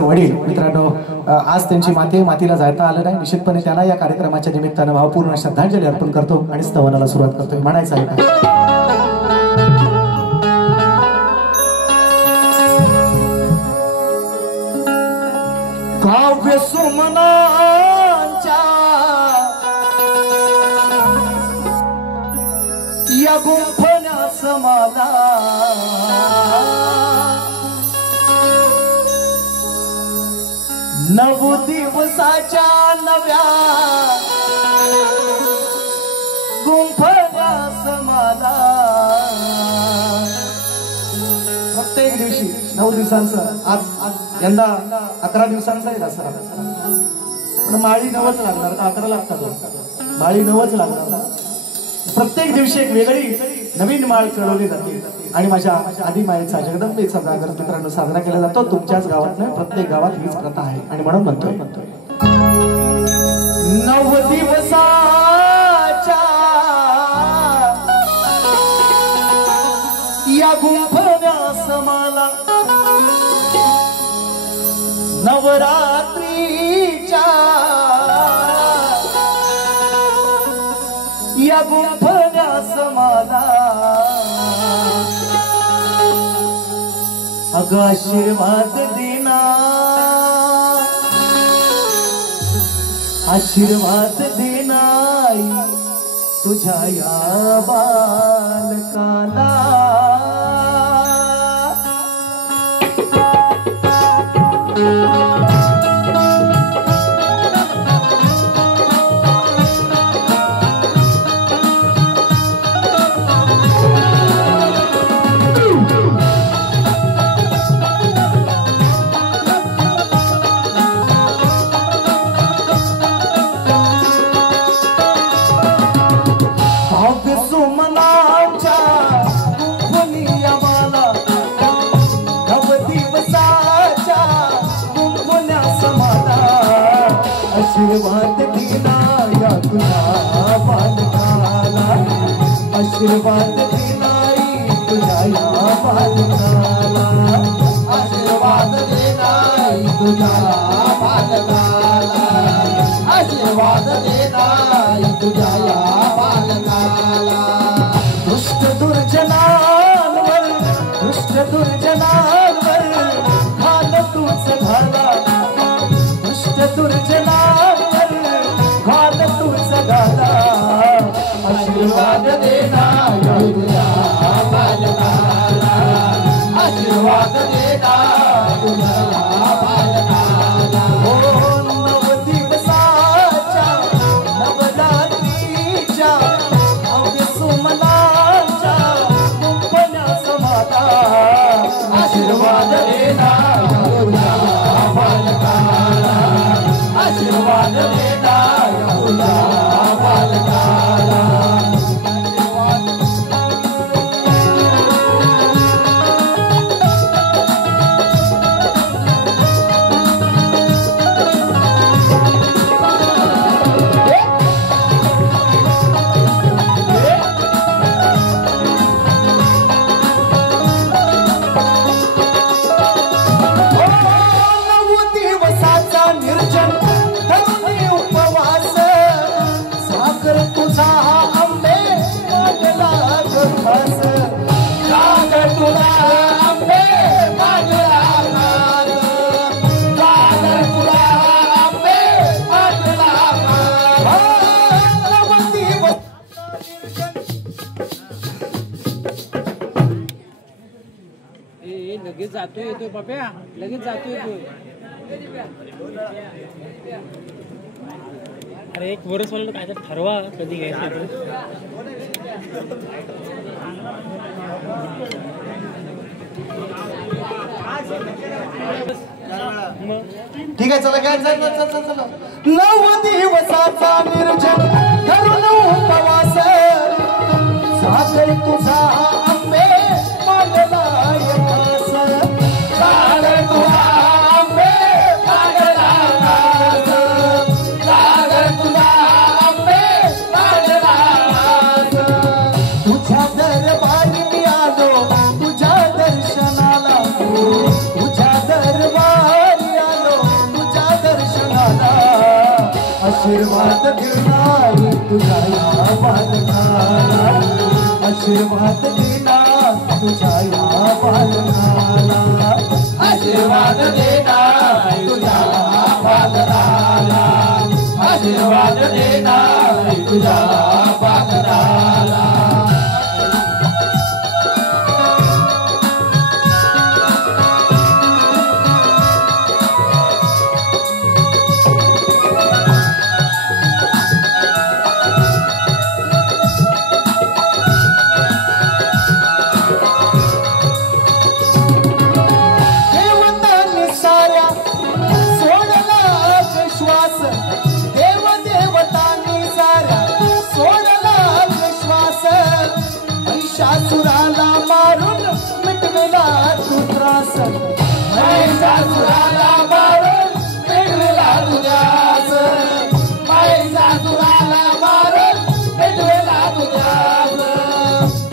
वडील मित्रांनो, आज त्यांची मातीला जाता आलं नाही. निश्चितपणे त्यांना या कार्यक्रमाच्या निमित्तानं भावपूर्ण श्रद्धांजली अर्पण करतो आणि स्तवनाला सुरुवात करतोय. म्हणायचं आहे काव्य सुमनांच्या या गुंफण्यास मला नव दिवसाच्या नव्या गुंफण्यास मला प्रत्येक दिवशी 9 दिवसांचं आज यंदा 11 दिवसांचा आहे दसरा. पण माळी 9च लागणार, 11 लागतात. माळी 9च लागणार. प्रत्येक दिवशी एक वेगळी नवीन माळ चढवली जाते आणि माझ्या आदिमायेचा जगदंबेचा जागर मित्रांनो साजरा केला जातो. तुमच्याच गावात नाही, प्रत्येक गावात हीच प्रथा आहे आणि म्हणून म्हणतोय 9 दिवसाच्या या गुंफण्यास मला नवरात्रीच्या या गुंफण्यास मला अगं आशीर्वाद देना, आशीर्वाद देना तुझ्या या बालकाला. आशीर्वाद देना या तुझ्या बालकाला, आशीर्वाद देना तुझ्या या बालकाला, आशीर्वाद देना तुझ्या बालकाला, आशीर्वाद देना तुझ्या या बालकाला. दुष्ट दुर्जनांवर, दुष्ट दुर्जनांवर घाल तूच घाला, दुष्ट दुर्जनांवर घाल तूच घाला. आशीर्वाद देना तुझ्या बालकाला, आशीर्वाद देना तुझ्या बालकाला. हो 9 दिवसाच्या नवरात्रीच्या काव्य सुमनांच्या गुंफण्यास मला आशीर्वाद देना तुझ्या बालकाला, आशीर्वाद देना तुझ्या बालकाला. लगेच जातोय येतोय पप्या, लगेच जातोय येतोय. अरे एक वर्ष म्हणलं काय तर ठरवा कधी घ्यायचं. ठीक आहे चला काय चला. 9 दिवसाचा निर्जन धरून उपवास सागर तुझा आंबे मागला यथास, सागर तुझा आंबे मागला यथास, सागर तुझा आंबे मागला यथास. तुझ्या दरबारी मी आलो तुझ्या दर्शनाला, तुझ्या दरबारी आशीर्वाद देणार तुझ्या या बालकाला आशीर्वाद देणार तुझ्या या बालकाला आशीर्वाद देणार तुझ्या बालकाला आशीर्वाद देणार तुझ्या बालकाला महिषासुराला मारून मिटविला तू त्रास महिषासुराला मारून मिटविला तू त्रास महिषासुराला मारून मिटविला तू त्रास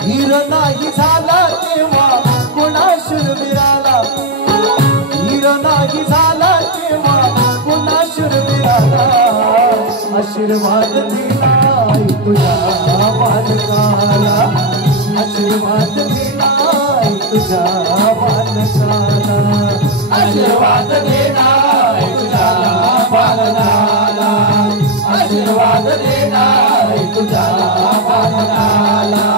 हीर नाही झाला तेव्हा कुणा शूरवीराला हीर नाही झाला तेव्हा कुणा शूरवीराला आशीर्वाद दिलाय तुझ्या बालकाला आशीर्वाद देणार तुझ्या बालकाला आशीर्वाद देणार तुझ्या बालकाला आशीर्वाद देणार तुझ्या बालकाला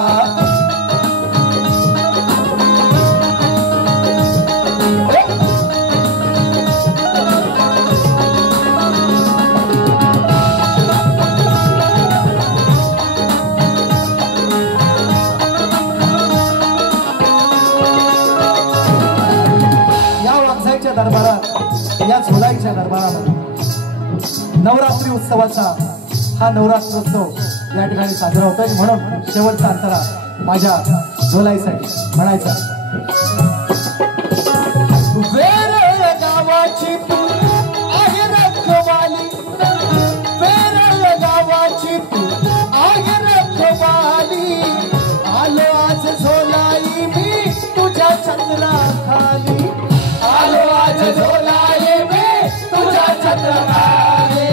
दरबारात या झोलाईच्या दरबारामध्ये नवरात्री उत्सवाचा हा नवरात्रोत्सव या ठिकाणी साजरा होतोय म्हणून शेवटचा अंतरा माझ्या झोलाईसाठी म्हणायचा वेरळ गावाची तू आहे रखवाली वेरळ गावाची तू आहे रखवाली आलो आज झोलाई मी तुझ्या छत्राखाली आलो आज झोलाई मी तुझ्या छत्राखाली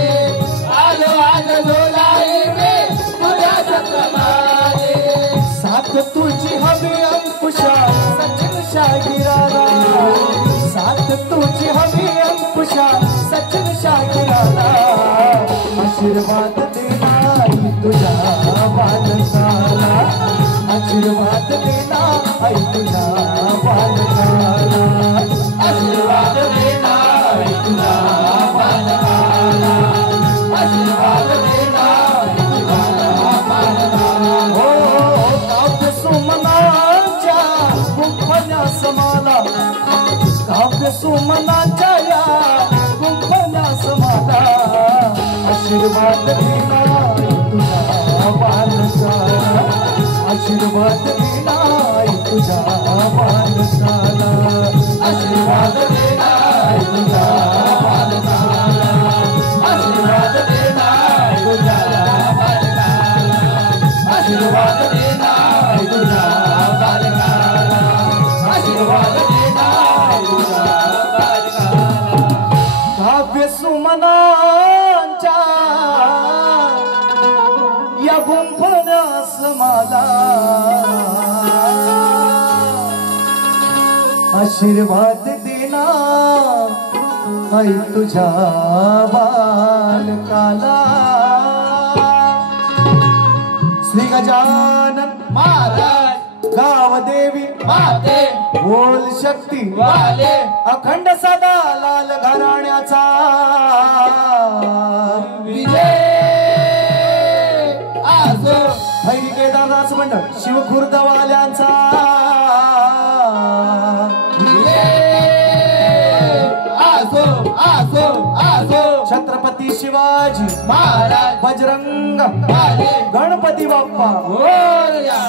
आलो आज झोलाई मी तुझ्या छत्राखाली साथ तुझी हवी अंकुशा सचिन शागिराला साथ तुझी हवी अंकुशा सचिन शागिराला आशीर्वाद देणार तुझ्या बालकाला आशीर्वाद देणार तुझ्या बालकाला आशीर्वाद देणार तुझ्या बालकाला आशीर्वाद देणार तुझ्या बालकाला हो काव्य सुमनाच्या गुंफण्यास मला काव्य सुमनाच्या या गुंफण्यास मला आशीर्वाद देणार तुझ्या बालकाला आशीर्वाद देणार तुझ्या बालकाला आशीर्वाद देणार तुझ्या बालकाला आशीर्वाद देणार तुझ्या बालकाला आशीर्वाद देणार तुझ्या बालकाला आशीर्वाद देणार तुझ्या बालकाला काव्य सुमनांच्या या गुंफण्यास मला आशीर्वाद देणार आई तुझ्या बालकाला श्री गजानन महाराज गावदेवी माते बोल शक्ती वाले अखंड सदा लाल घराण्याचा विजय आजो भैरी केदारनाथ मंडळ शिवखुर्दवाल्यांचा आजो आजो आजो छत्रपती शिवाजी महाराज बजरंग वाले गणपती बाप्पा मोरया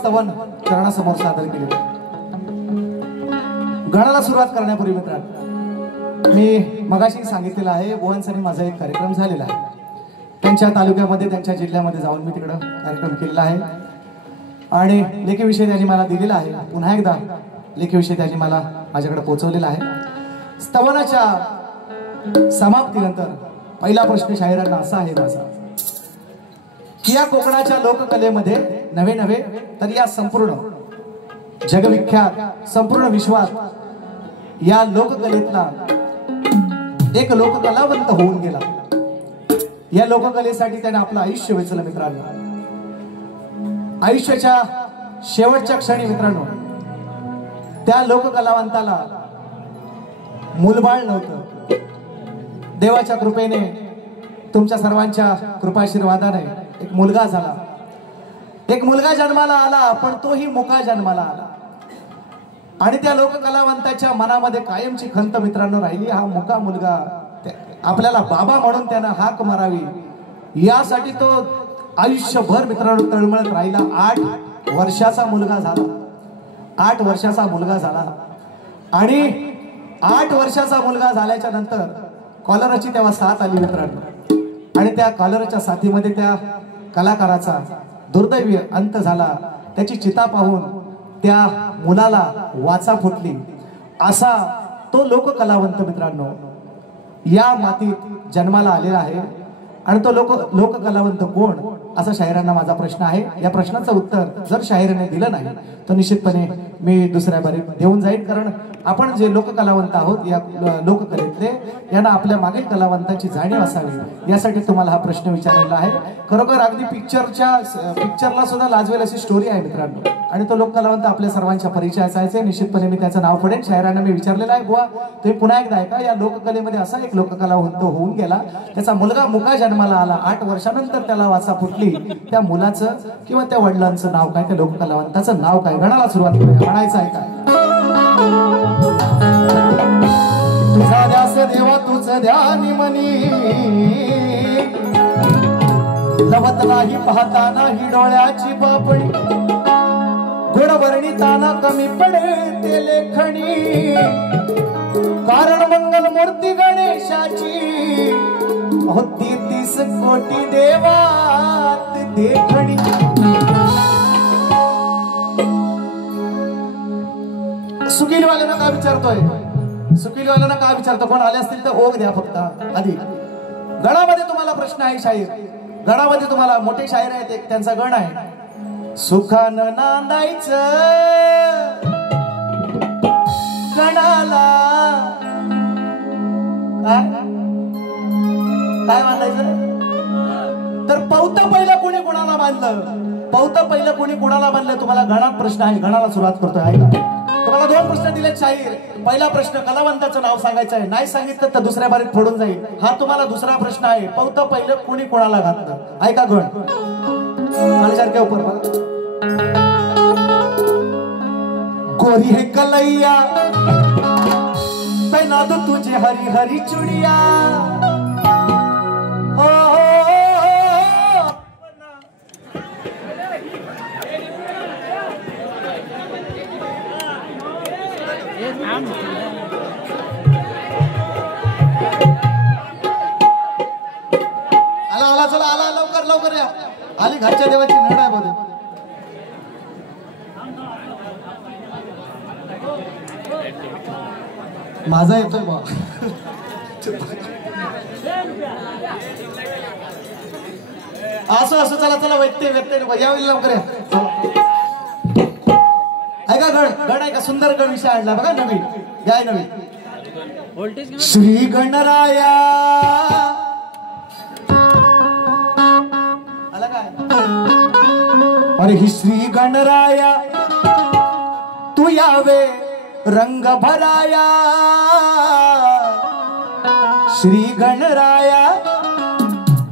स्तवन चरणासमोर सादर केले. गणाला सुरुवात करण्यापूर्वी मित्रांनो, मी मगाशी सांगितलेलं आहे बुवांसाठी माझा एक कार्यक्रम झालेला आहे. त्यांच्या तालुक्यामध्ये त्यांच्या जिल्ह्यामध्ये जाऊन मी तिकडं कार्यक्रम केलेला आहे आणि लेखी विषय त्यांनी मला दिलेला आहे. पुन्हा एकदा लेखी विषय त्यांनी मला माझ्याकडे पोहोचवलेला आहे. स्तवनाच्या समाप्तीनंतर पहिला प्रश्न शाहिरांना असा आहे माझा की या कोकणाच्या लोककलेमध्ये नवे नवे तर या संपूर्ण जगविख्यात संपूर्ण विश्वात या लोककलेतला एक लोककलावंत होऊन गेला. या लोककलेसाठी त्याने आपलं आयुष्य वेचलं मित्रांनो. आयुष्याच्या शेवटच्या क्षणी मित्रांनो त्या लोककलावंताला मूलबाळ नव्हतं. देवाच्या कृपेने तुमच्या सर्वांच्या कृपाशीर्वादाने एक मुलगा झाला. एक मुलगा जन्माला आला, पण तोही मुका जन्माला आला. आणि त्या लोककलावंताच्या मनामध्ये कायमची खंत मित्रांनो राहिली, हा मुका मुलगा आपल्याला बाबा म्हणून त्यानं हाक मारावी, यासाठी तो आयुष्यभर मित्रांनो तळमळत राहिला. 8 वर्षाचा मुलगा झाला. 8 वर्षाचा मुलगा झाला आणि 8 वर्षाचा मुलगा झाल्याच्या नंतर कॉलराची तेव्हा साथ आली मित्रांनो. आणि त्या कॉलराच्या साथीमध्ये त्या कलाकाराचा दुर्दैवी अंत झाला. त्याची चिता पाहून त्या मुलाला वाचा फुटली. असा तो लोककलावंत मित्रांनो या मातीत जन्माला आलेला आहे. आणि तो लोककलावंत कोण, असा शाहिरांना माझा प्रश्न आहे. या प्रश्नाचं उत्तर जर शाहिराने दिलं नाही तर निश्चितपणे मी दुसऱ्या बारीत देऊन जाईल. कारण आपण जे लोककलावंत आहोत या लोककलेतले, यांना आपल्या मागील कलावंताची जाणीव असावी, यासाठी तुम्हाला हा प्रश्न विचारलेला आहे. खरोखर अगदी पिक्चरला सुद्धा लाजवेल अशी स्टोरी आहे मित्रांनो. आणि तो लोककलावंत आपल्या सर्वांच्या परिचयाचा आहे. निश्चितपणे मी त्याचं नाव पडेल. शाहिरांना मी विचारलेलं आहे, बुवा तुम्ही पुन्हा एकदा ऐका, या लोककलेमध्ये असा एक लोककलावंत होऊन गेला, त्याचा मुलगा मुका जन्माला आला, 8 वर्षानंतर त्याला वाचा फुटली. त्या मुलाचं किंवा त्या वडिलांचं नाव काय, त्या लोककलावंताचं नाव काय? गणाला सुरुवात करूया. म्हणायचं आहे काय? तुझा ध्यास देवा तुझं ध्यानी मनी, लवत नाही पाहता नाही डोळ्याची पापणी, गुणवर्णी ताना कमी पडे ते लेखणी, कारण मंगल मूर्ती गणेशाची होती 30 कोटी देवात देखणी. सुकिलवाल्यांना काय विचारतोय? सुकिलवाल्यांना काय विचारतो? कोण आले असतील तर ओघ द्या फक्त आधी. गणामध्ये तुम्हाला प्रश्न आहे. शाहीर गणामध्ये तुम्हाला मोठे शाहीर आहेत, एक त्यांचा गण आहे. सुखानं नांदायचं गणाला काय बांधायचं? तर पौतं पहिलं कोणी कोणाला बांधलं? पौतं पहिलं कोणी कोणाला बांधलं? तुम्हाला गणात प्रश्न आहे. गणाला सुरुवात करतोय. ऐका, तुम्हाला 2 प्रश्न दिलेत शाहीर. पहिला प्रश्न कलावंताचं नाव सांगायचं आहे. नाही सांगितलं तर दुसऱ्या बारीत फोडून जाईल. हा तुम्हाला दुसरा प्रश्न आहे. पौतं पहिलं कोणी कोणाला घातलं? ऐका गण माझ्यासारख्या उपर बघा. गोरी है कलैया पहना दो तुझे हरी हरी चुड़िया, आला चला आला लवकर लवकर या. आली घरच्या देवाची नड आहे मध्ये. माझा येतोय बा. असं असं चला चला व्यक्ती यावेळी लवकर या. ऐका गण ऐका, सुंदर गण विषय आणला बघा नवीन. गाय नवीन. श्री गणराया आला काय? अरे ही श्री गणराया तू यावे रंग भराया, श्री गणराया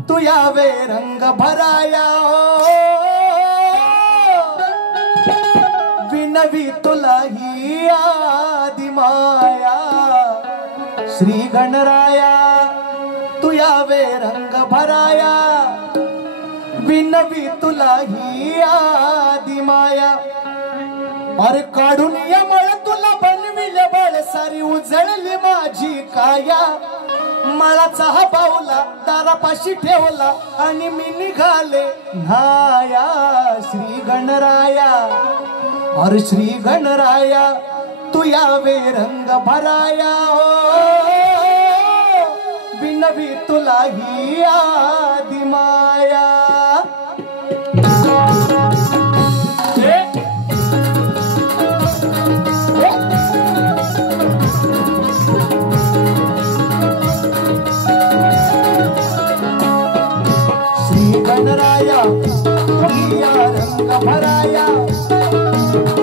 तू यावे रंग भराया, विनवी तुला ही आदि माया, श्री गणराया तू यावे रंग भराया, बिनवी तुला ही आदि माया अरे काढून यमळ तुला बनविले बळ सारी उजळली माझी काया मळाचा हा बाऊला दारापाशी ठेवला आणि मी निघाले न्हाया श्री गणराया अरे श्री गणराया तू यावे रंग भराया बिनवी तुला ही आदि माया श्री गणराया तुम्ही या रंग भराया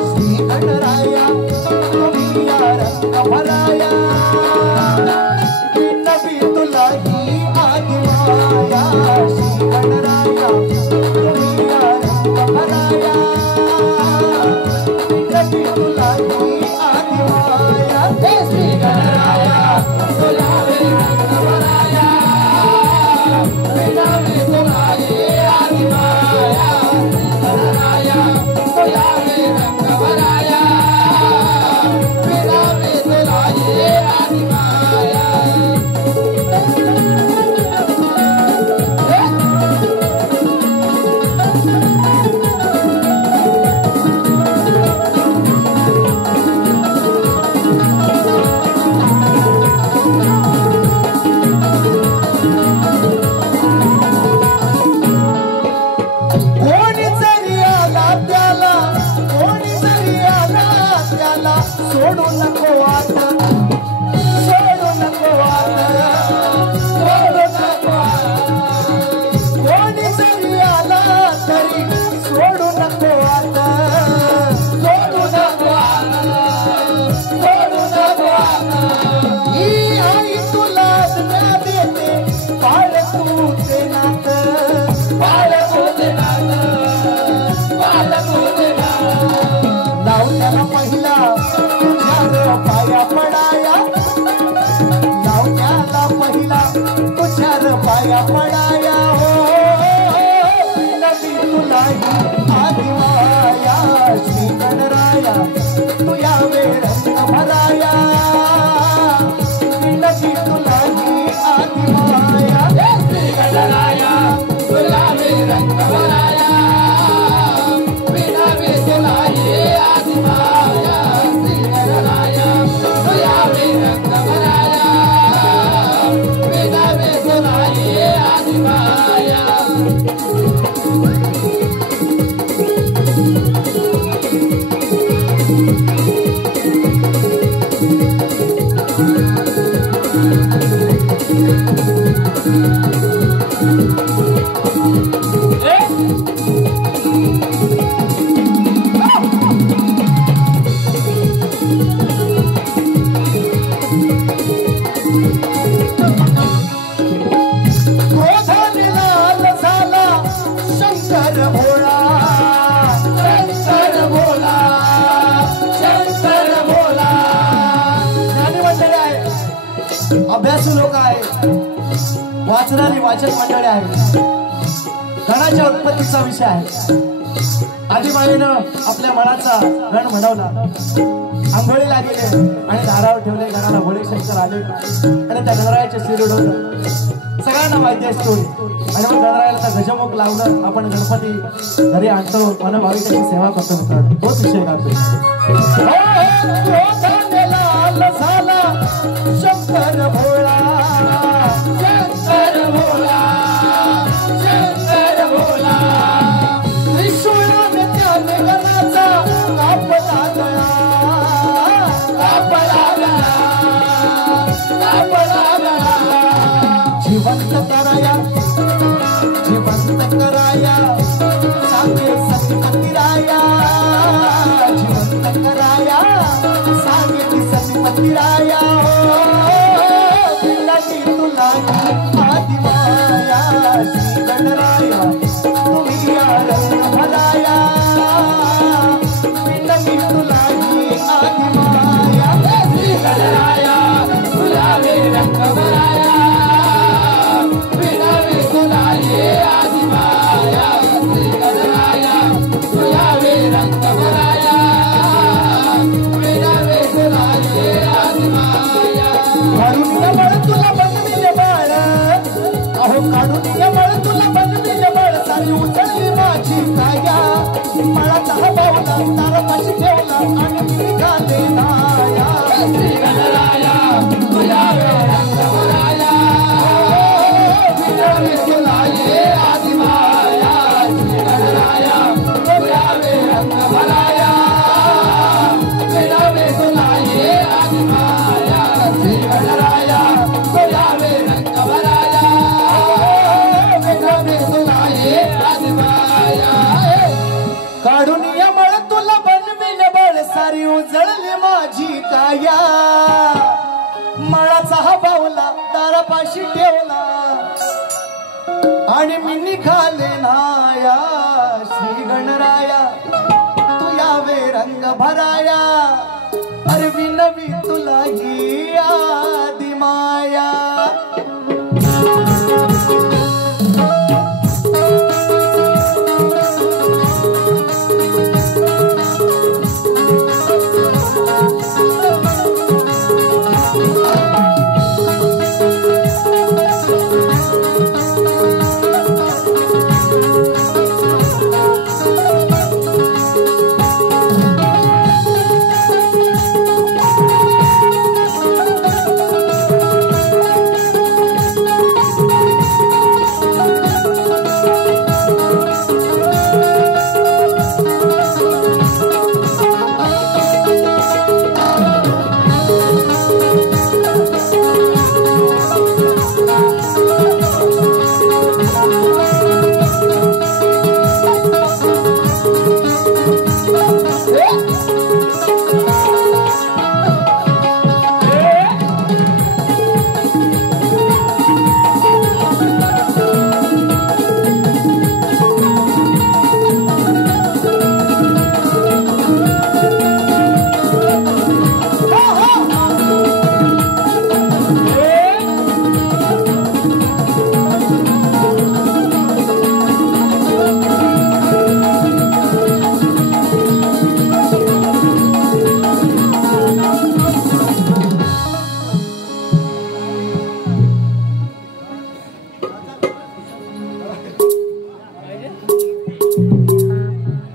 श्री गणराया तुम्ही या रंग भराया बिनवी तुला ही आदि माया श्री गणराया तुम्ही या रंग भराया बिनवी तुला ही आदि माया श्री गणराया तुला रंग भराया बिनवी तुला ही आदि माया गणराया तुला रंग भराया बिनवी तुला ही आदि माया कोणी जरी आला त्याला कोणी जरी आला त्याला सोडू नको आता सोडू नको आता सोडू नको कोणी जरी आला तरी सोडू नको आता सोडू नको सोडू नको ही आई तुला ज्ञा देते पाळ तू ते नात पाळ तू ते लावण्याला पहिला तुझ्या पाया पडाया लावण्याला पहिला तुझ्या पाया पडाया हो बिनवी तुला ही आदि माया श्री गणराया तू यावे रंग भराया बिनवी तुला ही आदि माया श्री गणराया तुला रंग भराया बिनवी तुला ही आदि माया श्री गणराया तू यावे रंग भराया बिनवी तुला ही आदि माया क्रोधाने लाल झाला शंकर भोळा शंकर भोला शंकर भोला ज्ञानी मंडळी आहे अभ्यासू लोक आहे वाचणारी वाचक मंडळी आहे गणाच्या उत्पत्तीचा विषय आहे आदिमाईनं आपल्या मनाचा गण म्हणवला आंघोळीला गेले आणि दारावर ठेवले गणाला भोळे शंकर आले आणि त्या गणरायाचे शिर उडवलं सगळ्यांना माहिती आहे स्टोरी आणि मग गणरायाला त्या गजमुख लावलं आपण गणपती घरी आणतो मनभाविकाची सेवा करतो मित्रांनो तोच विषय गातो लाल झाला शंकर भोळा शंकर भोळा शंकर भोळा त्रिशूळाने त्याने गणाचा कापला गळा कापला गळा कापला गळा जिवंत कराया जिवंत कराया सांगे सतीपती राया जिवंत कराया सांगे सतीपती राया बिनवी तुला आदि माया श्री गणराया तुम्ही या रंग भराया बिनवी तुला आदि माया श्री गणराया तुला रंग भराया बिनवी तुला आदि माया काढून यमळ तुला बनविल बळ सारी उजळली माझी काया मळाचा हा बावला दारापाशी ठेवला आणि मी निघाले नाया श्री गणराया तू यावे रंग भराया अरवी नवी तुला ही आदि माया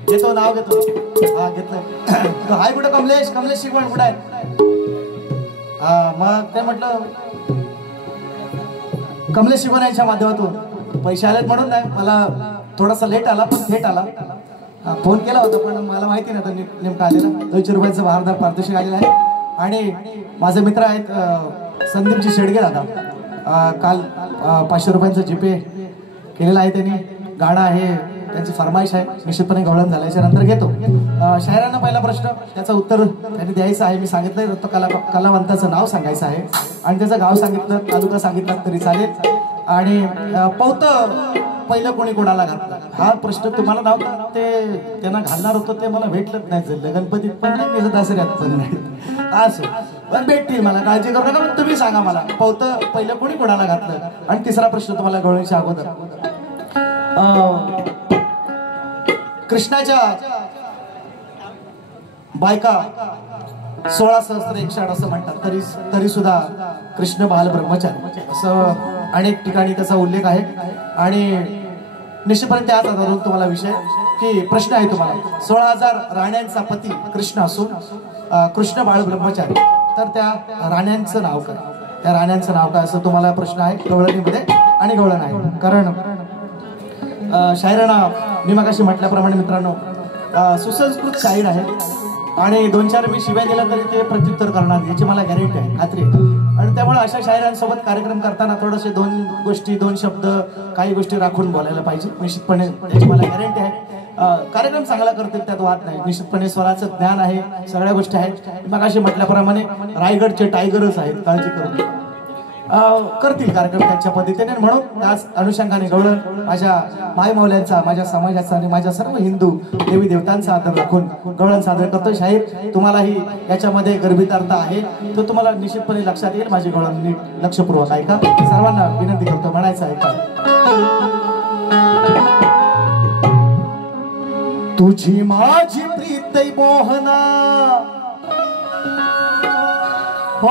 घेतो नाव घेतो हा घेतलंय हाय कुठं कमलेश शिकवण कुठं आहे हा मग ते म्हटलं कमलेश शिकवण यांच्या माध्यमातून पैसे आलेत म्हणून नाही मला थोडासा लेट आला पण थेट आला फोन केला होता पण मला माहिती नाही नेमका आलेला 200 रुपयाचं बहारदार पारितोषिक आलेलं आहे आणि माझे मित्र आहेत संदीपजी शेडगे दादा काल 500 रुपयांचं जीपे केलेलं आहे त्यांनी गाणं आहे त्यांची फरमाईश आहे निश्चितपणे गवळण झाल्याच्या नंतर घेतो शायरांना पहिला प्रश्न त्याचं उत्तर त्यांनी द्यायचं आहे मी सांगितलंय तो कलावंताचं नाव सांगायचं आहे आणि त्याचं गाव सांगितलं तालुका सांगितला तरी चालेल आणि पौत पहिलं कोणी कोणाला घातलं हा प्रश्न तुम्हाला नव्हता ते त्यांना घालणार होतं ते मला भेटलंच नाही झालं गणपतीत पण नाही दसऱ्यात पण नाही असं भेटतील मला काळजी करू नका तुम्ही सांगा मला पौत पहिलं कोणी कोणाला घातलं आणि तिसरा प्रश्न तुम्हाला गवळणीच्या अगोदर कृष्णाच्या बायका 16 सहस्त्र 108 असं म्हणतात तरी सुद्धा कृष्ण बाल ब्रह्मचारी असं अनेक ठिकाणी त्याचा उल्लेख आहे आणि निश्चितपणे त्याच आधारून तुम्हाला विषय की प्रश्न आहे तुम्हाला 16,000 राण्यांचा पती कृष्ण असून कृष्ण बाळ ब्रह्मचारी तर त्या राण्यांचं नाव काय त्या राण्यांचं नाव काय असं तुम्हाला प्रश्न आहे गवळणीमध्ये आणि गवळण आहे कारण शायरांना मी मगाशी म्हटल्याप्रमाणे मित्रांनो सुसंस्कृत शाहीर आहे आणि 2-4 मी शिव्या दिला तरी ते प्रत्युत्तर करणार याची मला गॅरंटी आहे खात्री आणि त्यामुळे अशा शायरांसोबत कार्यक्रम करताना थोडेसे 2 गोष्टी 2 शब्द काही गोष्टी राखून बोलायला पाहिजे निश्चितपणे याची मला गॅरंटी आहे कार्यक्रम चांगला करतील त्यात वाद नाही निश्चितपणे स्वराचं ज्ञान आहे सगळ्या गोष्टी आहेत मगाशी म्हटल्याप्रमाणे रायगडचे टायगरच आहेत काळजी करून करतील कार्यक्रम त्यांच्या पद्धतीने म्हणून त्याच अनुषंगाने गवळण माझ्या मायमौल्यांचा माझ्या समाजाचा आणि माझ्या सर्व हिंदू देवी देवतांचा आदर राखून गवळण सादर करतो शाहीर तुम्हालाही याच्यामध्ये गर्भितार्थ आहे तो तुम्हाला निश्चितपणे लक्षात येईल माझी गवळण नीट लक्षपूर्वक ऐका सर्वांना विनंती करतो म्हणायचं ऐका तुझी माझी प्रीत मोहना हो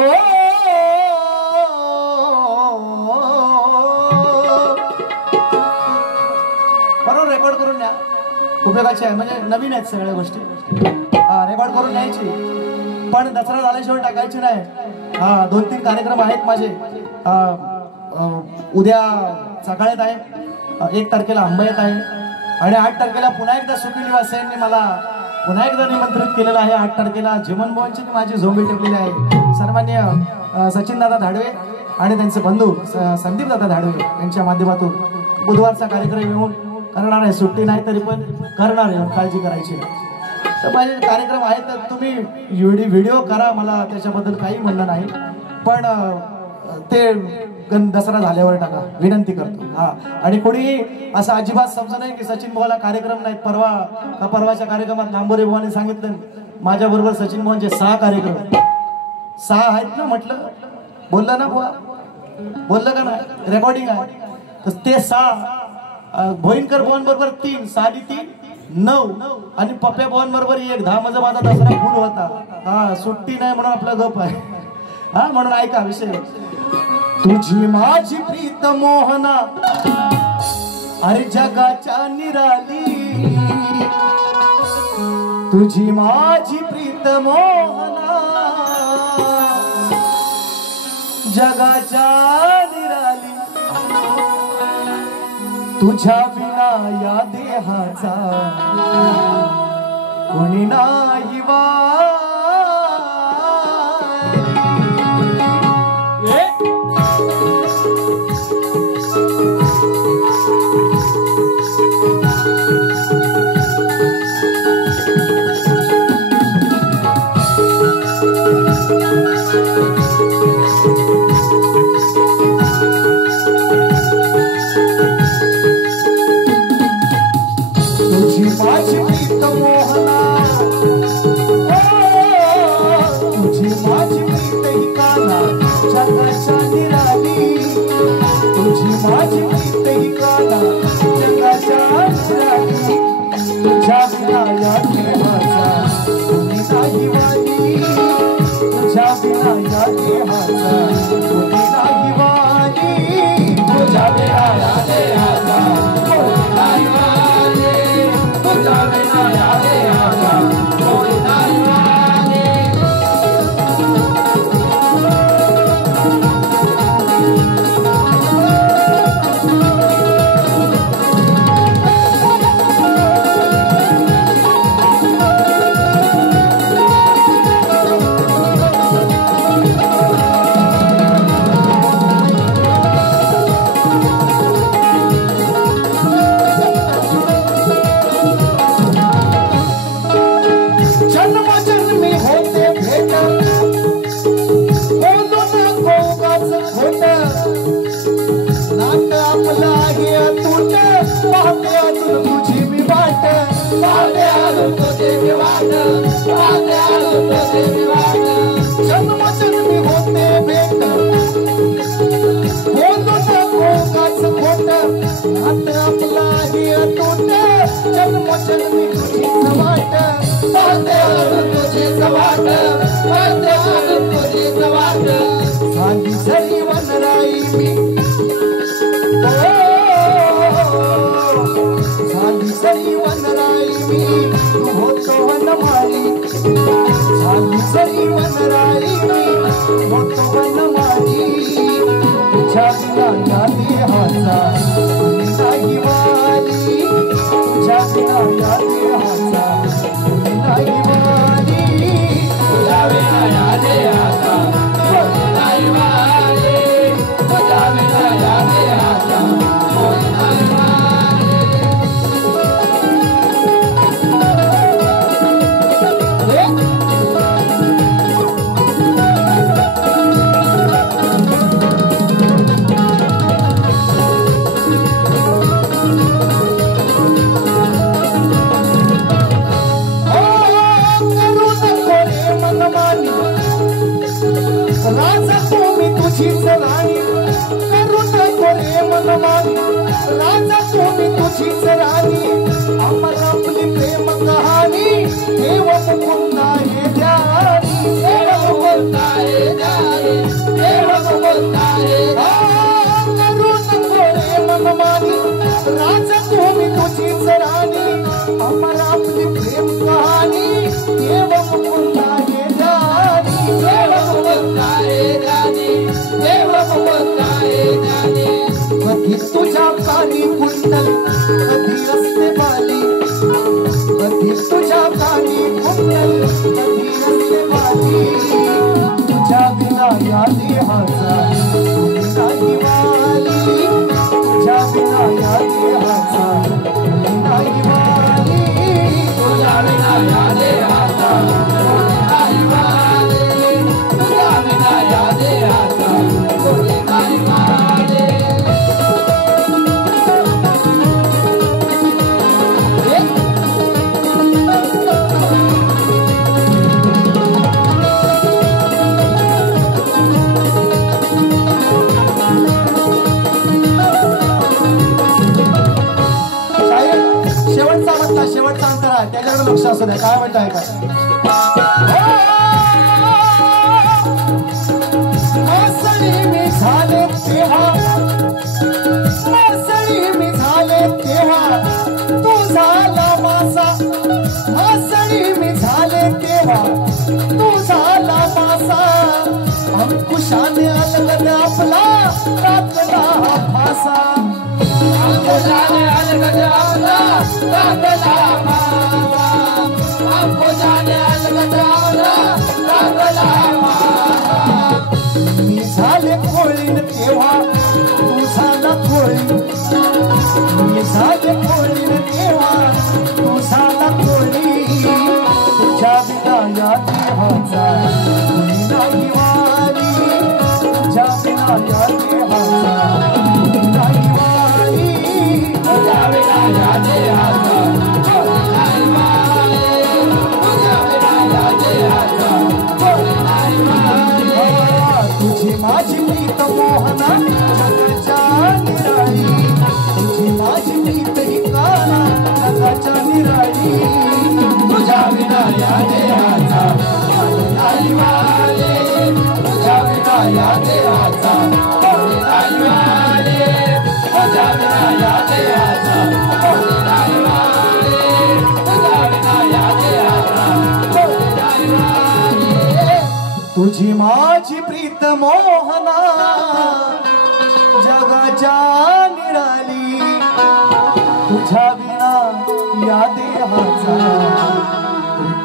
बरोबर रेकॉर्ड करून द्या उपयोगाचे आहे म्हणजे नवीन आहेत सगळ्या गोष्टी रेकॉर्ड करून न्यायची, पण दसरा झाल्याशिवाय टाकायची नाही. हा 2-3 कार्यक्रम आहेत माझे. उद्या सकाळीत आहे, 1 तारखेला अंबयात आहे आणि 8 तारखेला पुन्हा एकदा सुखिली वासियांनी मला पुन्हा एकदा निमंत्रित केलेलं आहे. 8 तारखेला जिमन भवनची माझी झोंबी ठेवलेली आहे. सन्मान्य सचिनदादा धाडवे आणि त्यांचे बंधू संदीपदादा धाडवे यांच्या माध्यमातून बुधवारचा कार्यक्रम येऊन करणार आहे. सुट्टी नाही तरी पण करणार आहे, काळजी करायची नाही. तर माझे कार्यक्रम आहेत, तर तुम्ही व्हिडिओ करा, मला त्याच्याबद्दल काही म्हणणं नाही, पण ते दसरा झाल्यावर टाका, विनंती करतो. हा, आणि कोणी असं अजिबात समजू नये की सचिन भाऊला कार्यक्रम नाहीत. परवाच्या कार्यक्रमात नांबोरे भावाने सांगितलं माझ्या बरोबर सचिन भाऊंचे 6 कार्यक्रम 6 आहेत ना, म्हटलं बोललं ना बुवा, बोललं का नाही, रेकॉर्डिंग आहे. तर ते 6 भोईनकर भवन बरोबर 3, 6 3 9 आणि पप्प्या भवन बरोबर 1, 10 माझा माझा दसरा फुल होता. हा, सुट्टी नाही म्हणून आपला गप आहे. हा, म्हणून ऐका विषय. तुझी माझी प्रीत मोहना अरे जगाच्या निराली, तुझी माझी प्रीत मोहना जगाच्या निराली, तुझ्या विना या देहाचा कोणी नाही वा. माझी प्रीत मोहना, तुझी माझी प्रीत ही काना जगाच्या निराली, तुझी माझी प्रीत ही काना जगाच्या निराली, तुझ्या बिना या देहाचा कोणी नाही वाली, तुझ्या बिना या देहाचा कोणी नाही वाली, तुझ्या बिना या देहाचा कोणी नाही वाली, तुझ्या बिना या देहाचा कोणी नाही वाली. असू द्या. काय म्हणताय का? मासळी मी झाले तेव्हा, मासळी मी झाले तेव्हा तू झाला मासा. मासळी मी झाले तेव्हा तू झाला मासा. अंकुशाने अलगद आपला टाकला फासा. अंकुशाने अलगद आपला टाकला फासा. अंकुशाने अलगद आपला टाकला फासा. मी झाले कोळीन तेव्हा तू झाला कोळी. मी झाले कोळीन तेव्हा तू झाला कोळी. तुझ्या बिना या देवाचा कोणी नाही वाली. तुझ्या बिना या देवाचा कोणी नाही वाली. तुझ्या बिना या देवाचा कोणी नाही वाली. तुझ्या बिना या देवाचा कोणी नाही वाली. तुझी माझी प्रीत मोहना जगाच्या निराळी. तुझी माझी प्रीत ही काना जगाच्या निराळी. तुझ्या विना या देहाचा कोणी नाही वाले. तुझ्या विना या देहाचा कोणी नाही वाले. तुझ्या विना या देहाचा कोणी नाही वाले. तुझ्या विना या देहाचा कोणी नाही वाले. तुझी माझी प्रीत मोहना जगाच्या निराली. तुझ्या विना या देहाचा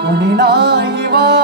कोणी नाही वाली.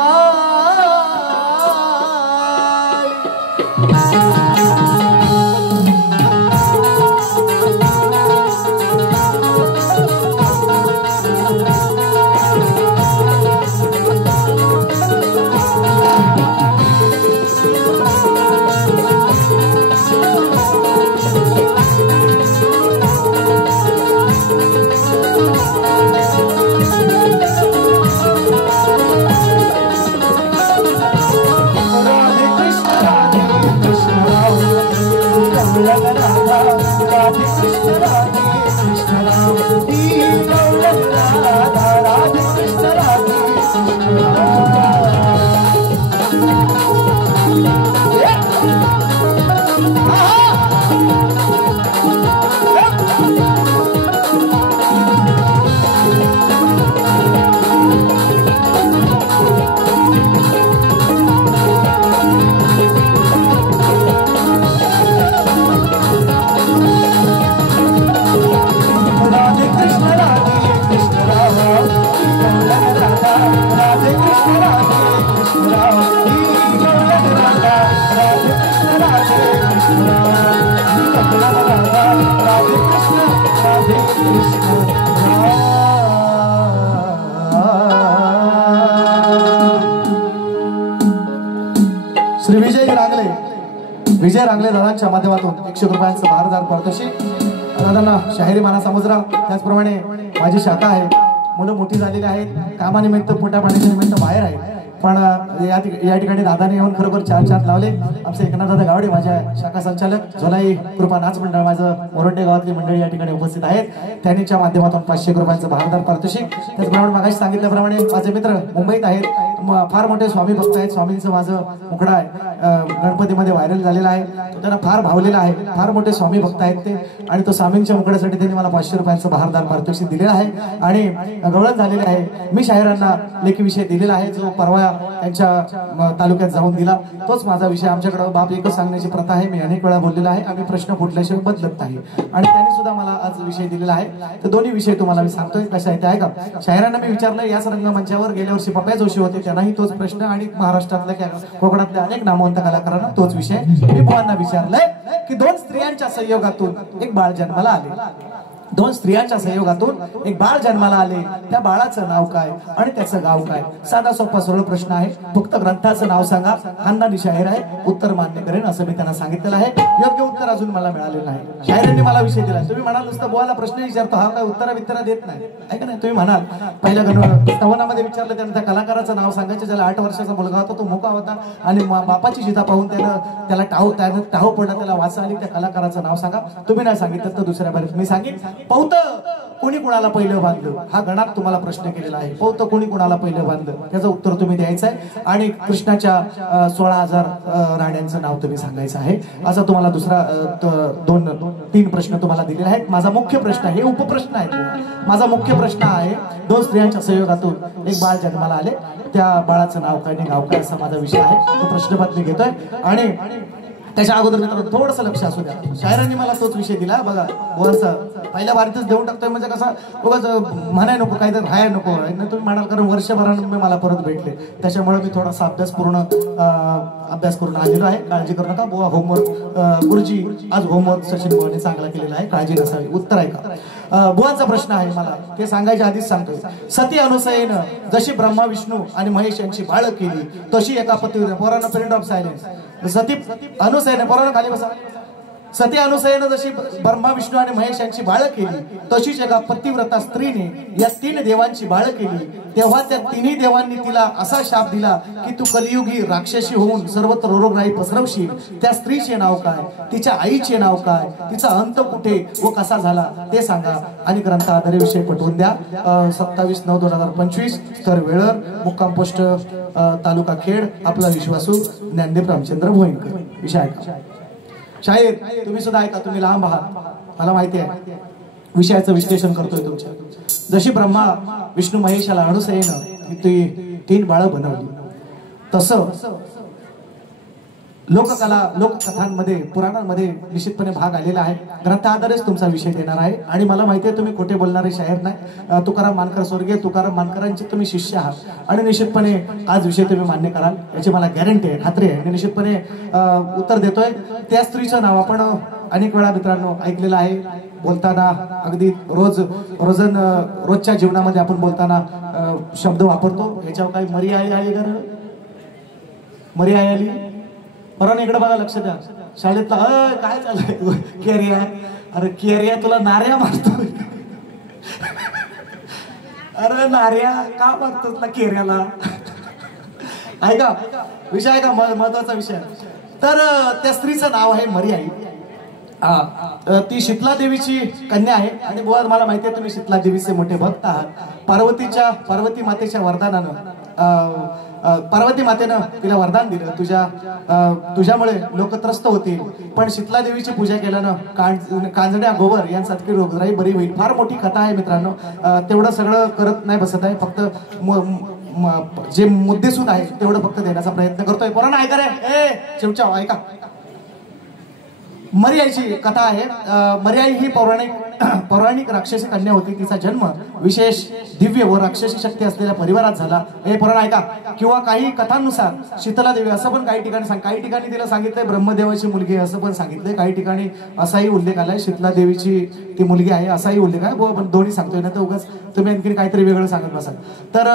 श्री विजय रांगले दादांच्या माध्यमातून 100 रुपयांचं भारदार पारितोषिक. दादांना शाहिरी मानाचा मुजरा. त्याचप्रमाणे माझी शाखा आहे. मुलं मोठी झालेली आहेत, कामानिमित्त पोटा पाण्याच्या निमित्त बाहेर आहेत, पण या ठिकाणी दादाने येऊन खरोखर 4 लावले. आमचे एकनाथदादा गावडे माझ्या शाखा संचालक, झोलाई कृपा नाच मंडळ, माझं मोरंडे गावातली मंडळी या ठिकाणी उपस्थित आहेत. त्यांच्या माध्यमातून 500 रुपयांचं भारदार पारितोषिक. त्याचप्रमाणे मागाशी सांगितल्याप्रमाणे माझे मित्र मुंबईत आहेत, फार मोठे स्वामी भक्त आहेत. स्वामींचं माझं मुखडा आहे, गणपतीमध्ये व्हायरल झालेला आहे. तो त्यांना फार भावलेला आहे. फार मोठे स्वामी भक्त आहेत ते, आणि तो स्वामींच्या मुखड्यासाठी त्यांनी मला 500 रुपयांचं भारदार पारितोषिक दिलेलं आहे आणि गवळण झालेले आहे. मी शाहिरांना लेखी विषय दिलेला आहे, जो परवा त्यांच्या तालुक्यात जाऊन दिला. तोच माझा विषय. आमच्याकडे बाप एकच सांगण्याची प्रथा आहे. मी अनेक वेळा बोललेला आहे. आम्ही प्रश्न फुटल्याशिवाय बदलत नाही, आणि त्यांनी सुद्धा मला आज विषय दिलेला आहे. तर दोन्ही विषय तुम्हाला मी सांगतोय कशा आहे ते ऐका. शाहिरांना मी विचारलं, याच रंगमंचावर गेल्या वर्षी पप्या जोशी होते, त्यांनाही तोच प्रश्न, आणि महाराष्ट्रातल्या कोकणातल्या अनेक नामवंत कलाकारांना तोच विषय. मी बुवांना विचारलंय की 2 स्त्रियांच्या संयोगातून एक बाळ जन्माला आले. 2 स्त्रियांच्या संयोगातून एक बाळ जन्माला आले. त्या बाळाचं नाव काय आणि त्याचं गाव काय? साधा सोपा सरळ प्रश्न आहे. फक्त ग्रंथाचं नाव सांगा. खानदानी शाहीर आहे, उत्तर मान्य करेन असं मी त्यांना सांगितलेलं आहे. योग्य उत्तर अजून मला मिळालेलं नाही. शाहिरांनी मला विषय दिला. तुम्ही म्हणाल नुसतं बुवाला प्रश्न विचारतो, हा काय उत्तर देत नाही, ऐका नाही. तुम्ही म्हणाल पहिल्या स्तवनामध्ये विचारलं, त्यानं त्या कलाकाराचं नाव सांगायचं ज्याला 8 वर्षाचा मुलगा होता, तो मोका होता, आणि बापाची जिता पाहून त्याला टाहो पडला, त्याला वाचा आली. त्या कलाकाराचं नाव सांगा. तुम्ही नाही सांगितलं तर दुसऱ्या बारीत मी सांगेन. पौत कोणी कुणाला पहिलं बांधलं, हा गणात तुम्हाला प्रश्न केलेला आहे. पोतं कोणी कुणाला पहिलं बांधलं त्याचं उत्तर तुम्ही द्यायचं आहे आणि कृष्णाच्या 16,000 राण्यांचं नाव तुम्ही सांगायचं आहे. असा तुम्हाला दुसरा 2-3 प्रश्न तुम्हाला दिलेले आहेत. माझा मुख्य प्रश्न हे उपप्रश्न आहेत. माझा मुख्य प्रश्न आहे, 2 स्त्रियांच्या संयोगातून एक बाळ जन्माला आले, त्या बाळाचं नाव काय, नाव काय, असा माझा विषय आहे. तो प्रश्नपत्र मी घेतोय आणि त्याच्या अगोदर मित्रांनो थोडंसं लक्ष असू द्या. शायरांनी मला तोच विषय दिला बघा. बोलांचा पहिल्या बारीतच देऊन टाकतोय म्हणजे कसं उगाच म्हणाय नको, काहीतरी राहाय नको. तुम्ही म्हणाल कारण वर्षभरानं मला परत भेटले, त्याच्यामुळे मी थोडासा अभ्यास करून आलेलो आहे. काळजी करू नका. बुवा होमवर्क गुरुजी आज होमवर्क सचिन बुवाने चांगला केलेला आहे, काळजी नसावी. उत्तर आहे का? बुवांचा प्रश्न आहे मला ते सांगायच्या आधीच सांगतोय. सती अनुसयेनं जशी ब्रह्मा विष्णू आणि महेश यांची बाळ केली तशी एका पतीवर पोरांना पिरियड ऑफ सायलेन्स. सती अनुसयेनं पोरांना खाली बसा. सती अनुसयेनं जशी ब्रह्मा विष्णू आणि महेश यांची बाळ केली तशीच एका पतिव्रता स्त्रीने या 3 देवांची बाळ केली. तेव्हा त्या 3 देवांनी तिला असा शाप दिला की तू कलियुगी राक्षसी होऊन सर्वत्र रोगराई पसरवशील. त्या स्त्रीचे नाव काय, तिच्या आईचे नाव काय, तिचा अंत कुठे व कसा झाला ते सांगा आणि ग्रंथ आधारे विषय पटवून द्या. 27/9/2025 स्थळ वेळर, मुक्काम पोस्ट तालुका खेड. आपला विश्वासू ज्ञानदेव रामचंद्र भोईनकर. विषय ऐका. शाहीर तुम्ही सुद्धा ऐका, तुम्ही लांब आहात मला माहिती आहे. विषयाचं विश्लेषण करतोय तुमच्या. जशी ब्रह्मा विष्णू महेशाला अनुसयेनं ती 3 बाळं बनवली तसं लोककथांमध्ये पुराणांमध्ये निश्चितपणे भाग आलेला आहे. ग्रंथाधारेच तुमचा विषय देणार आहे आणि मला माहिती आहे तुम्ही खोटे बोलणारे शाहीर नाही. तुकाराम मानकर स्वर्गीय तुकाराम मानकरांचे तुम्ही शिष्य आहात आणि निश्चितपने आज विषय तुम्ही मान्य कराल याची मला गॅरंटी आहे, खात्री आहे. आणि निश्चितपणे उत्तर देतोय. त्या स्त्रीचं नाव आपण अनेक वेळा मित्रांनो ऐकलेलं आहे. बोलताना अगदी रोजच्या जीवनामध्ये आपण बोलताना शब्द वापरतो. याच्यावर काही मरी आई आली का? मरी आई आली. बरोबर इकडे बघा, लक्ष द्या. शाळेतला काय चाललंय? केरिया. अरे केरिया तुला नार्या मारतो. अरे नार्या का मारतोस ना केऱ्याला? ऐका विषय आहे का महत्वाचा विषय. तर त्या स्त्रीचं नाव आहे मरी आई. ती शीतला देवीची कन्या आहे आणि बुवा मला माहिती आहे तुम्ही शीतला देवीचे मोठे भक्त आहात. पार्वती मातेच्या वरदानानं पार्वती मातेनं तिला वरदान दिलं, तुझ्यामुळे लोक त्रस्त होतील. पण शीतला देवीची पूजा केल्यानं कांजड्या गोबर यांसारखी रोगराई बरी होईल. फार मोठी कथा आहे मित्रांनो. तेवढं सगळं करत नाही बसत आहे, फक्त जे मुद्देसूद आहे तेवढं फक्त देण्याचा प्रयत्न करतोय. पोरांना ऐका रे, चिवचाव ऐका. मरियाईची कथा आहे. मरियाई ही पौराणिक राक्षसी कन्या होती. तिचा जन्म विशेष दिव्य व राक्षसी शक्ती असलेल्या परिवारात झाला. हे पुराण ऐका. किंवा काही कथांनुसार शीतला देवी असं पण काही ठिकाणी तिला सांगितलंय ब्रह्मदेवाची मुलगी असं पण सांगितलंय. काही ठिकाणी असाही उल्लेख आलाय शीतला देवीची ती मुलगी आहे असाही उल्लेख आहे. पण दोन्ही सांगतोय ना तर उगाच तुम्ही आणखी काहीतरी वेगळं सांगत बसाल. तर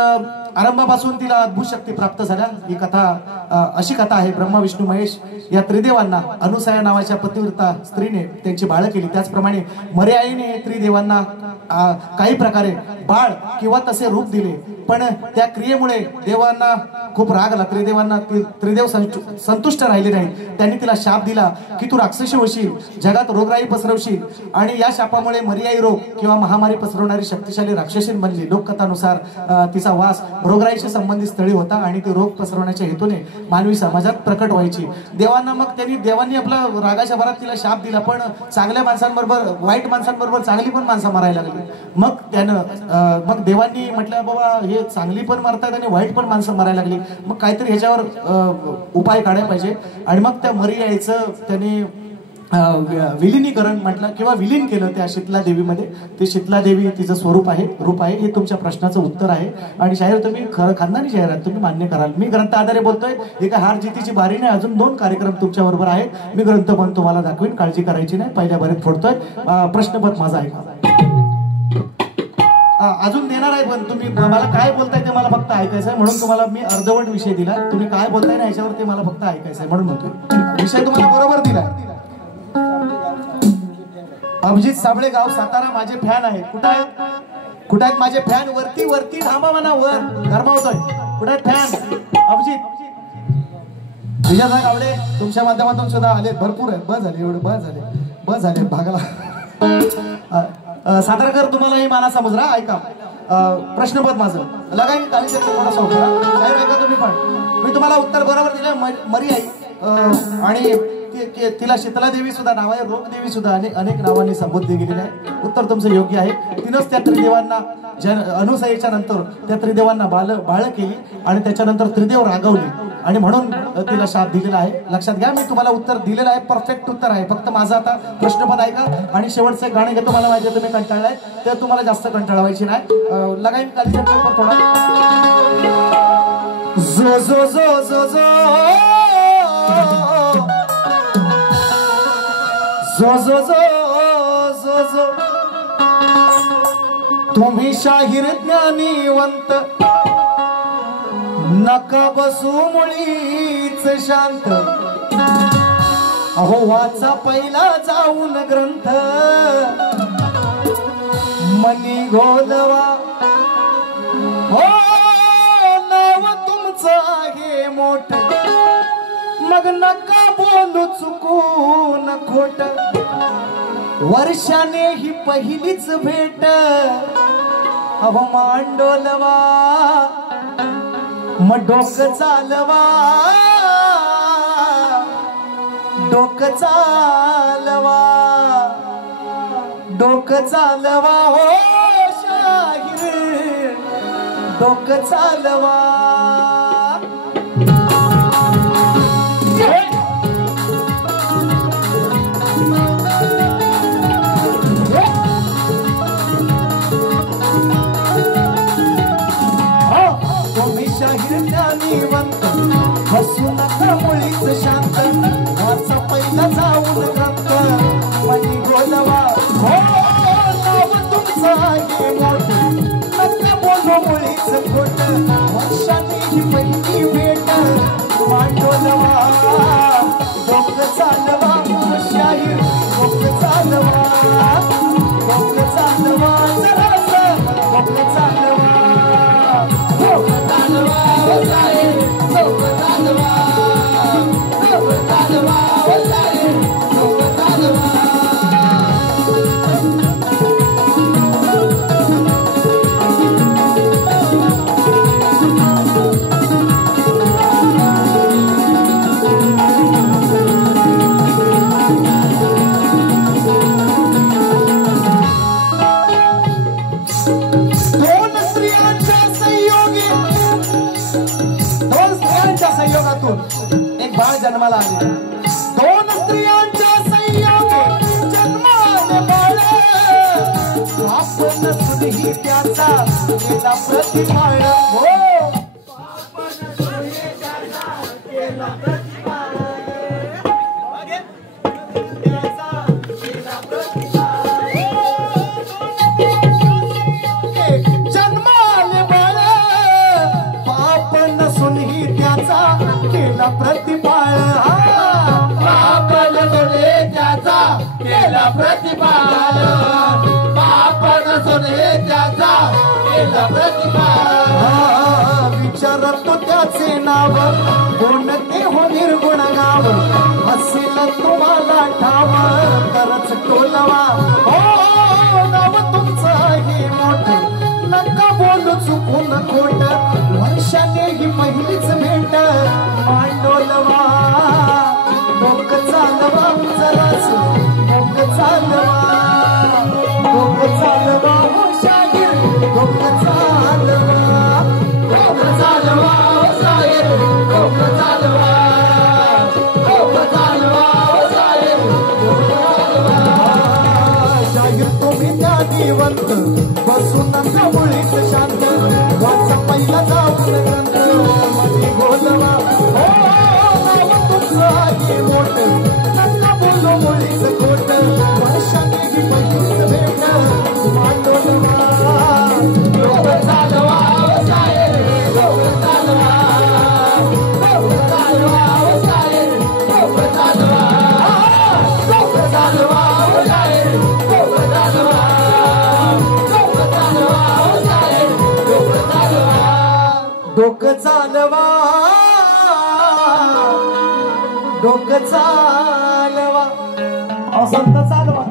आरंभापासून तिला अद्भुत शक्ती प्राप्त झाल्या. ही कथा अशी कथा आहे. ब्रह्मा विष्णू महेश या त्रिदेवांना अनुसया नावाच्या पतिव्रता स्त्रीने त्यांची बाळ केली. त्याचप्रमाणे मर्याईने त्रिदेवांना काही प्रकारे बाळ किंवा तसे रूप दिले. पण त्या क्रियेमुळे देवांना खूप राग आला. त्रिदेव संतुष्ट राहिले नाहीत. त्यांनी तिला शाप दिला की तू राक्षसी होशील, जगात रोगराई पसरवशील. आणि या शापामुळे मर्याई रोग किंवा महामारी पसरवणारी शक्तिशाली राक्षसी बनली. लोककथानुसार तिचा वास रोगराईशी संबंधित स्थळी होता आणि ती रोग पसरवण्याच्या हेतूने मानवी समाजात प्रकट व्हायची. देवांनी आपला रागाच्या भरात तिला शाप दिला. पण चांगल्या माणसांबरोबर वाईट माणसांबरोबर चांगली पण माणसं मारायला लागली. मग देवांनी म्हटलं बाबा हे चांगली पण मारतात आणि वाईट पण माणसं मारायला लागली. मग काहीतरी ह्याच्यावर उपाय काढायला पाहिजे. आणि मग त्या मरियाईचं त्याने विलिनीकरण म्हटलं किंवा विलीन केलं त्या शीतला देवीमध्ये. ती शीतला देवी तिचं स्वरूप आहे, रूप आहे. हे तुमच्या प्रश्नाचं उत्तर आहे. आणि शाहीर तुम्ही खरं खानदानी शाहीर आहात, तुम्ही मान्य कराल. मी ग्रंथ आधारे बोलतोय. ही काय हार जितीची बारी नाही. अजून 2 कार्यक्रम तुमच्या बरोबर आहेत. मी ग्रंथ पण तुम्हाला दाखवीन, काळजी करायची नाही. पहिल्या बारीत फोडतोय. प्रश्नपत्र माझा ऐका. अजून देणार आहे पण तुम्ही मला काय बोलताय ते मला फक्त ऐकायचं आहे. म्हणून तुम्हाला मी अर्धवट विषय दिला. तुम्ही काय बोलताय ना याच्यावर ते मला फक्त ऐकायचं आहे म्हणून म्हणतोय. विषय तुम्हाला बरोबर दिलाय. अभिजित साबळे गाव सातारा माझे फॅन आहेत. कुठं आहेत माझे फॅन? वरती थांबा म्हणा. वर गरमावतोय. कुठे आहेत फॅन? अभिजित विजयदा गावडे तुमच्या माध्यमातून सुद्धा आले. भरपूर आहे. बस झाले एवढे. बस झाले भागाला. सातारकर तुम्हाला ही मानाचा मुजरा ऐका. प्रश्नपद माझं लगाई काळजी थोडासा होता ऐका तुम्ही पण. मी तुम्हाला उत्तर बरोबर दिलं. मरी आई आणि तिला शीतला देवी सुद्धा नाव आहे, रोग देवी सुद्धा अनेक नावांनी संबोधली गेलेली आहे. उत्तर तुमचं योग्य आहे. तिनंच त्या त्रिदेवांना अनुसयेच्या नंतर त्या त्रिदेवांना बाळ केली आणि त्याच्यानंतर त्रिदेव रागवली आणि म्हणून तिला शाप दिलेला आहे. लक्षात घ्या, मी तुम्हाला उत्तर दिलेलं आहे, परफेक्ट उत्तर आहे. फक्त माझं आता प्रश्नपद ऐका आणि शेवटचं गाणं घेतो. मला माहिती आहे तुम्ही कंटाळलाय, तर तुम्हाला जास्त कंटाळवायची नाही. लगाई काली थोडा जो जो जो जो जो जो जो जो जो जो तुम्ही शाहीर ज्ञानीवंत नका बसू मुळीच शांत. अहो वाचा पहिला जाऊन ग्रंथ मनी गोलवा. हो नाव तुमचं आहे मोठ मग नका बोलू चुकून खोट. वर्षाने ही पहिलीच भेट अहो मांडोलवा मग डोकं चालवा डोकं चालवा डोकं चालवा. हो शाहीर डोकं चालवा. बसू नका मुळीच शांत वाचा पहिला जाऊन ग्रंथ मनी गोलवा. हो नाव तुमचं आहे मोठ नका बोलू मुळीच खोट. वर्षाने ही पहिली भेट मांडोलवा डोकं चालवा. शाहीर डोकं चालवा डोकं चालवा जरासं डोकं चालवा डोकं चालवा. एक बाळ जन्माला आले. दोन स्त्रियांच्या संयोगे जन्माले बाळ आपण सुधी त्याचा केला प्रतिपाळ. हो जन्माले बाळ पाप नसून ही त्याचा केला प्रतिपाळ. पापन सुने त्याचा केला प्रतिपाळ. पापन सुने त्याचा केला प्रतिपाळ. विचारतो त्याचे नाव कोणते हो निर्गुण गाव असेल तुम्हाला ठाव तरच टोलवा. हो नाव तुमचं आहे मोठ नका बोलू चुकून खोट. वर्षाने ही पहिलीच भेट मांडोलवा डोकं चालवा जरास डोकं चालवा डोकं चालवा. हो शाहीर डोकं चालवा डोकं चालवा. शाहीर डोकं चालवा डोकं चालवा. शाहीर डोकं चालवा. शाहीर तुम्ही ज्ञानीवंत बसू नका मुळीच शांत वाचा पहिला जाऊन ग्रंथ मनी गोलवा. हो नाव तुमचं आहे मोठ नका बोलू मुळीच खोट. वर्षाने ही पहिलीच भेट मांडोलवा डोकं चालवा. शाहीर डोकं चालवा डोकं चालवा. शाहीर डोकं चालवा डोकं चालवा. शाहीर डोकं चालवा डोकं चालवा. शाहीर डोकं चालवा डोकं चालवा डोकं चालवा. संत चालवा